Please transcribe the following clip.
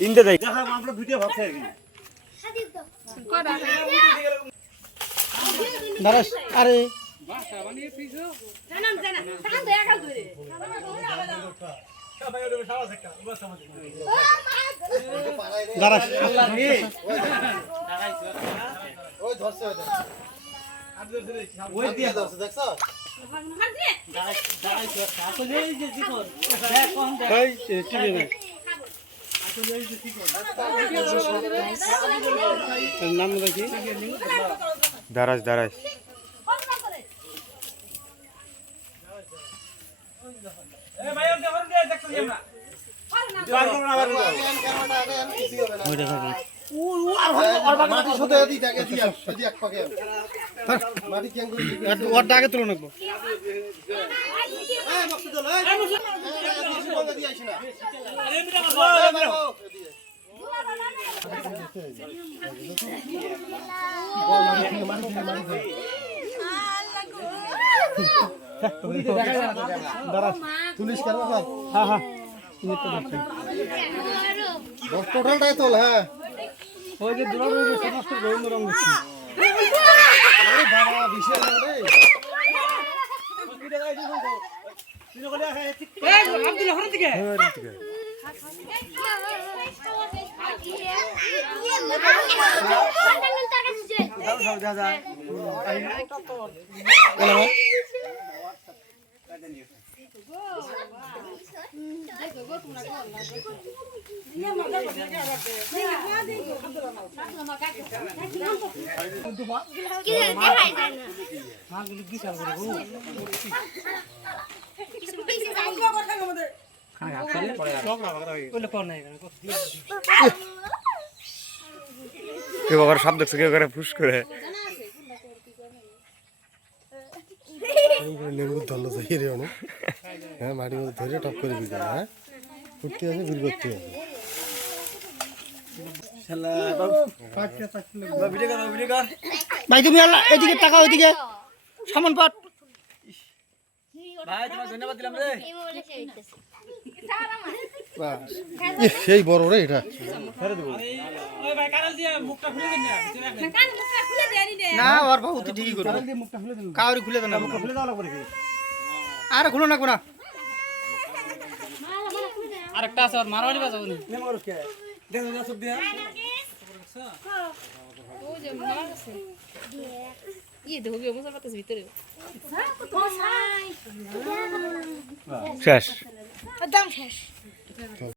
ইন্দে দেখ আমরা ভিডিও ভাবছে দাঁড়াস আরে দাঁড়াস ওই দিয়ে ধরছে দেখছো নাম দেখি দারাজ দারাজ আগে তুলো নেবো তুলিস কেন হ্যাঁ হ্যাঁ টোটালটাই তোল হ্যাঁ ওই যে সমস্ত গৌণ রঙ দিচ্ছি বাবা বিশাল সব দেখছে কেউ করে ফুস করে ধরলো রে অনু হ্যাঁ মাটির মধ্যে ধরে টপ করে দিতে হ্যাঁ উঠতে হবে বিল করতে হবে ভাই তুমি এদিকে টাকা ওইদিকে সামান পাট ভাই তোমাকে ধন্যবাদ দিলাম রে সেই বড় রে এটা ওই ভাই কারাল দিয়ে মুখটা খুলে দেন না কান মুখটা খুলে দেনি রে না আর বাবু তুই ঠিকই করবে কারাল দিয়ে মুখটা খুলে দেন কাউরি খুলে দেন না মুখটা খুলে দাও লাগবে আর খুলো না কোনা আরেকটা আছে আর মারওয়ানি বাজাও নি নে মারো কে দেখো না সব দিয়া ও যে মার আছে ইয়ে দেখো কি অবস্থা পাতাছে ভিতরে শেষ একদম শেষ